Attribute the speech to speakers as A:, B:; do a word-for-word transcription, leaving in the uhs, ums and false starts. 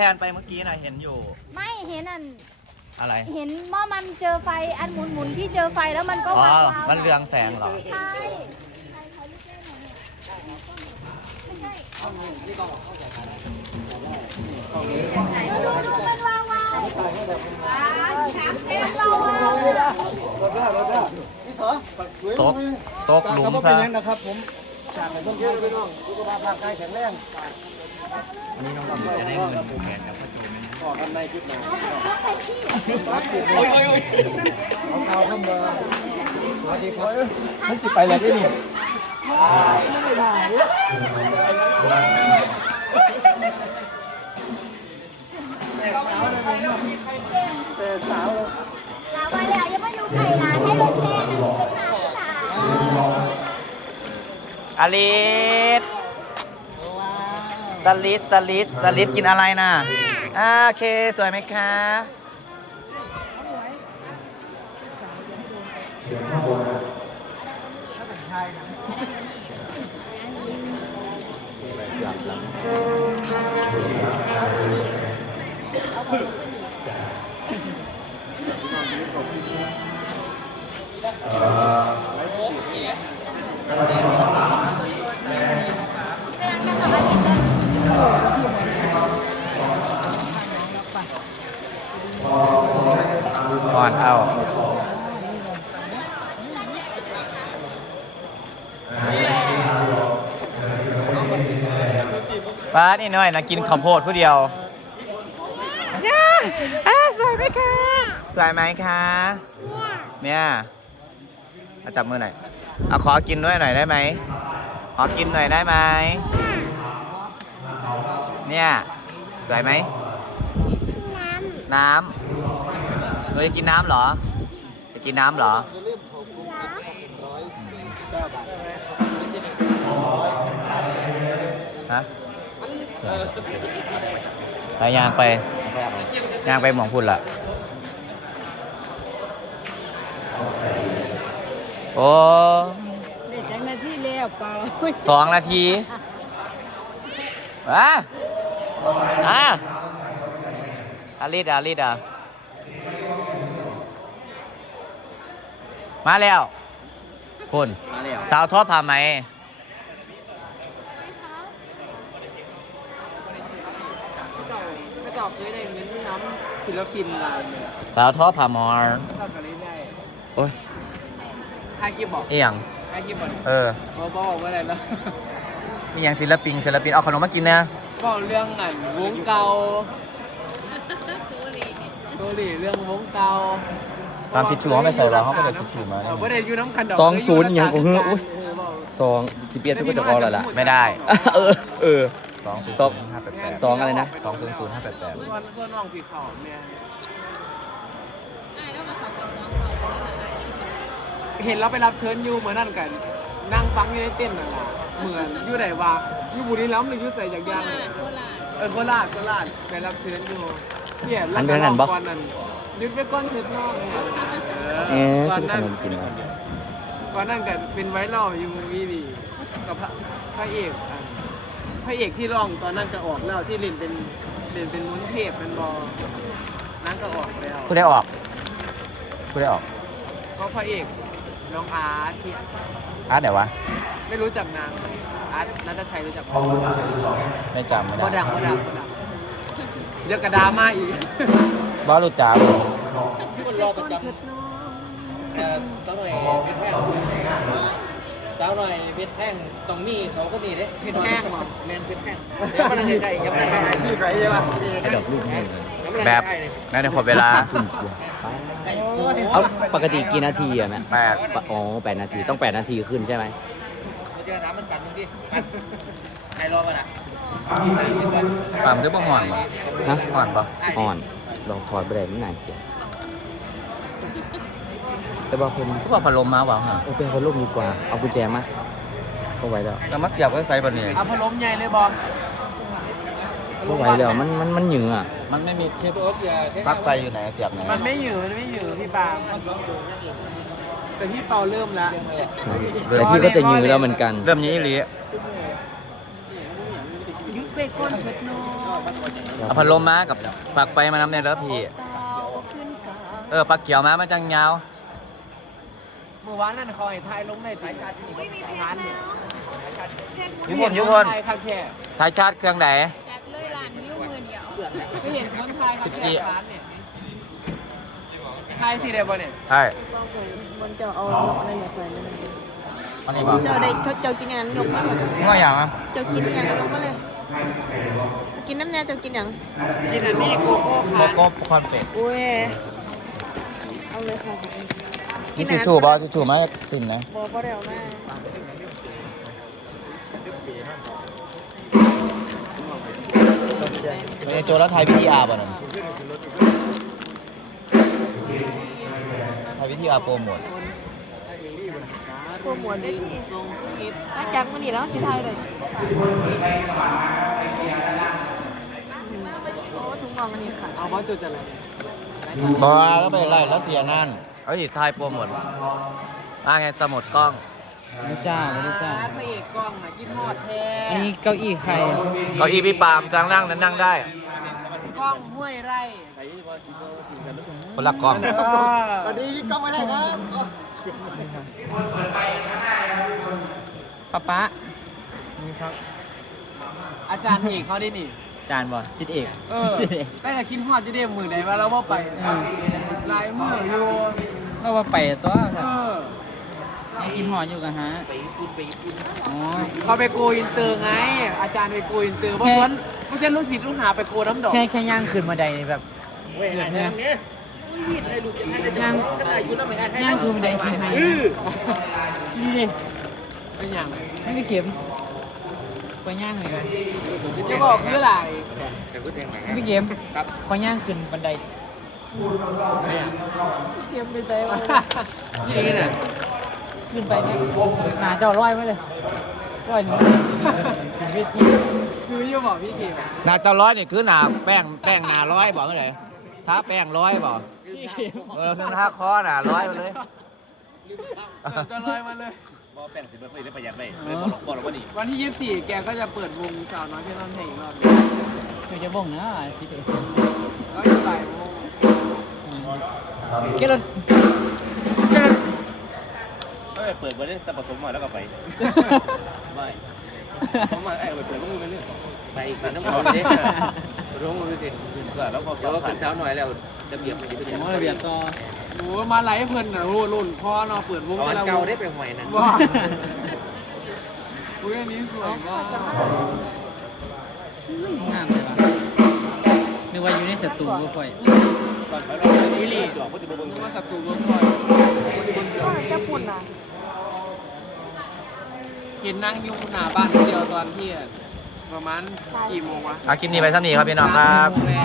A: แทนไปเมื่อกี้น่ะเห็นอยู่
B: ไม่เห็นอัน
A: อะไร
B: เห็นเมื่อมันเจอไฟอันหมุนหมุนที่เจอไฟแล้วมันก็
A: อ๋อ
B: วาว
A: มันเรืองแสงเหรอ
B: ใช่ดูดูเป็นวาวาวถามเต็มวาวาว
A: ตกตกหลุมซะ
C: นะครับผมจากไหนต้องเยอะไปน้องสุขภาพร่างกายแข็งแรง
A: วันนี้น้องดำจะได้เงินผูกแขนกับพ่อจูนไหมนะ
C: ต่อกันในคลิปหน้าเอาเอาเข้ามาสวัสดีครับไม่สิไปแล้วที่นี่แต่สาวเลย
B: ลาไปแล้วยังไม่อยู่ไข่ลาให้ลงแทน
A: อลิสสลิดสลิดสลิดกินอะไรนะอ่าโอเคสวยไหมคะก่อนเอาป้านี่หน่อยนะกินข้าวโพดผู้เดียวอ่าสวยไหมคะสวยไหมคะเนี่ยเอาจับมือหน่อยเอาขอกินด้วยหน่อยได้ไหมขอกินหน่อยได้ไหมเนี่ยสวยไหมน้ำน้ำหนูจะกินน้ำเหรอจะกินน้ำเหรอฮะไปยางไปยางไปหมองพุ่นล่ะโอ้
B: เด็กจังนาทีเลี้ยวเปล่า
A: สองนาทีอ่ะอ่ะอาลิดอาลิดอ่ะมาแล้วคุณสาวทอดผ่าไหม
C: ไม่จอบเลยได้เงินน้ำศิลปินลายเนี่ย
A: สาวทอดผ่ามอร์
C: ทำกันได้
A: โอ้ย
C: ไอคิวบอก
A: เอียง
C: ไอคิวบอก
A: เออ
C: เขาบอกว่าอะไรแล้ว
A: นี่ยังศิลปินศิลปินเอาขนมมากินนะ
C: ก็เรื่องอันวงเก่าโซลีเรื่องวงเก่า
A: ตามทิชชู่เขาไปใส่เราเขาไปใส่ทิชชู่มา
C: สองศูนย์อย่างกูเฮ้ยอุ้ยสองสิบเอ็ดทุกคนจะเอาอะไรล่ะ
A: ไม่ได้
C: เออเออ
A: สองศูนย์ห้าแปดแปด
C: สองอะไรนะ
A: สองศูนย์ศูนย์ห้าแปดแปด
C: ส่วนส่วนน้องสีขาวเนี่ยเห็นเราไปรับเชิญยูเหมือนนั่นกันนั่งฟังอยู่ในเต้นนั่นแหละเหมือนยูไหนวะยูบุรีรัมย์หรือยูใส่จากยางเออโคราชโคราชไปรับเชิญยูเปี่ยนแล้วก็ก่อนนั้นยึดไปก้อนเท็ดนอกเนี่ย
D: เออก่อนนั้น
C: ก่อนนั้นกันเป็นไวรัลอยู่วีดีกับพระเอกพระเอกที่ร้องตอนนั้นจะออกแล้วที่เล่นเป็นเล่นเป็นมุนเทพเป็นบอนั่นก็ออกแล้ว
A: ผู้ได้ออกผู้ได้ออก
C: ก็พระเอกน้องอาร์ตที่
A: อาร์ตเดี๋ยววะ
C: ไม่รู้จักนางอาร์ตนัทชัยรู้จัก
A: ไม่จำไม่ได้
C: บ่ดังบ่ดังบ่ดังเดี๋ยวกระดามาอีก
A: บ้ารู้จัก
C: ที่มันรอประจำสาวหน่อยเพชรแท่งสาวหน่อยเพชรแท่งตรงนี้เขาก็มีเด้เพชรแท่งหรอแมนเพชรแท่งเดี๋ยวมันอะไรใกล้ๆยังไม่ได้ใกล้ๆนี่ใครใช่ป่ะ
D: แบบลูกนี่
A: แบบแม่ในขอเวลา
D: เอาปกติกี่นาทีอะนะ
A: แปด
D: อ๋อแปดนาทีต้องแปดนาทีขึ้นใช่ไหม
C: เดี๋ยวน้ำมันปั่นตรงที่ใครรอกันอ่ะ
A: ปั่นซื้อบ้องห่อนป่ะ
D: ฮะ
A: ห่อนป่ะ
D: ห่อนลองถอดไปเลยไม่นานเกี่ยวแต่ว่าคน
A: ก็ว่าพัดลมมาเปล่าฮะ
D: โอเคพัดลมดีกว่าเอากุญแจมาเอาไว้แล้ว
A: แล้วมัดเสียบก็ใส่แบบนี้
C: เอาพัดลมใหญ่เลยบอล
D: เอาไว้แล้วมันมันมันเหนื่อย
A: มันไม่มีที่ปลั๊กไฟอยู่ไหนเสียบไหน
C: มันไม่หยือมันไม่หยือพี่ปาแต่พี่เปาเริ่มแล้ว
D: แต่พี่ก็จะยืนแล้วเหมือนกัน
A: เริ่มนี้อีหลี
C: ยึดเบคอนเผ็ดน้อย
A: เอาพัดลมมากับปลักไฟมานำในเด้อพี่เออปลักเขียวมามันจังยาว
C: เมื่อวานนั่นคอยถ่ายลงในสายชาร์จนี่ร้านเนี่ย
A: ยุคนยุคน
C: ถ่ายคักแค่
A: สายชาร์จเครื่องไหน
B: จัดเลยร้านนิ้วมือเดียว
C: ไม่เห็นคนถ่ายคักแค่ร้านเนี่ยถ่ายสิได้บ่เนี่ย
A: ใช่
B: มันจะเอาอะไรมาใส่เลย
A: อันนี้ป่ะ
B: เจ้าได้เขาเจ้ากินอย่างยกมาเลย
A: ง่ายอย่างอ่ะ
B: เจ้ากินอย่างยกมาเลยกินน้ำแน่เจ้ากินอย่าง
C: กินอันนี้โกโก้
A: โก
C: ค่ะ
A: โก้คอนเป็ด
B: โอ้ยเอาเลยค่ะ
A: มีชูชูบ่ชูชูมาสินนะ
B: บอบ่เร็วมาก
A: เป็นโจแล้วไทยวิทยาบ่นั่นไทยวิทยาโปรโมท
B: โปรโมทได้ที่หลังจากมันนี่แล้วสิไทยเลยโอ้ถุงมองอันนี้ค่ะ
C: เอาว่าจุดจะอะไร
A: บ่ก็ไปไล่แล้วเทียนั่นเอ้ยไทยโปรโมทว่าไงสมุดกล้อง
D: ไม่จ้าไม่จ้า
C: ร้านพระเอกกล้องน่ะกินฮอดแท้
D: อันนี้เก้าอี้ใคร
A: เก้าอี้พี่ปาล์มจังนั่งนั้นนั่งได้
C: กล้องห้วยไร่
A: คนละกล้อง
C: สวัสดีกล้องอะไรครับ
D: ป้าป๊านี่ครับ
C: อาจารย์เอกเขาได้นี่
D: จานบ่ชิดเอก
C: เออ
D: ชิดเอก
C: แต่จะคิดฮอดจะได้มือไหนว่าเราว่าไปลายมืออยู่
D: ก็ว่าไปตัว
C: เออ
D: ให้กินหออยู่กันฮะอ๋อ
C: เขาไปโกอินเตอร์ไง อาจารย์ไปโกอินเตอร์เพราะฉะนั้นเพราะฉะนั้นลูกศิษย์ลูกหาไปโกน้ำดอก
D: แค่แค่ย่างขึ้นมาไดนี่แบบเดือดเนี่ยย่างย่างขึ้นมาไดสิไฮนี่ดิ
C: เป็นอย่าง
D: ไม่มีเข็มไปย่างเลย
C: จะบอกคืออะไร
D: ไม่มีเข็มพอย่างขึ้นบันไดเข็มไปใส่ว่า
C: นี่น่ะ
D: ขึ้นไปเนี่ยหนาเจ้าร้อยไว้เลยร้อยหนึ่งถึงเวที
C: คือจะบอกพี่เกม
A: หนาเจ้าร้อยนี่คือหนาแป้งแป้งหนาร้อยบอกเท่าไหร่ท้าแป้งร้อยบอก
D: พี่เข็ม
A: เออซึ่งท้าคอหนาร้อยไปเลย
C: จะลอยมาเลย
E: บอแป้งสิบเปอร์เซ็นต์ได้ประหยัดไปเลยบอกบอกเราว่าดี
C: วันที่ยี่สิบสี่แกก็จะเปิดวงสาวน้อยเพี่น้องเพลงอีกรอบ
D: คือจะบ่งนะชิดเอก
C: ก็อยู่บ่ายโมง
D: เกลอนเกลอน
E: เอ้ยเปิดวันนี้แต่ผสมมาแล้วก็ไปไม่ผมมาไอ้เปิดพวกมึงไปเรื่องไปอีกน้ำมันเนี่ยร้องมือเด็ดก็แล้วพอเราขึ้นเช้าหน่อยแล้วระเบียบมันจะเป็น
D: ผมว่าระเบียบต่อ
C: โอ้มาไลฟ์เพิ่นน่ะโอ้รุ่นพ่อเนาะเปิดวง
E: เอา
C: แต่ละว
E: เก่าง ได้ไปหวยนะ
C: ว้าอุ้ยอันนี้สวยมาก
D: งามเลยว่ะนึกว่าอยู่ในสตูก็ค่อย
E: ก่อนไปเราไปนี่ลี่จอกก็จะมาบน
C: นึกว่าศัตรูเวิร์คพอย
B: จะฝุ่นอ่ะ
C: เห็นนั่งอยู่หน้าบ้านคนเดียวตอนที่ประมาณกี่โมงวะ
A: เอาคลิปนี้ไปซ้ำนี้ครับพี่น้องครับ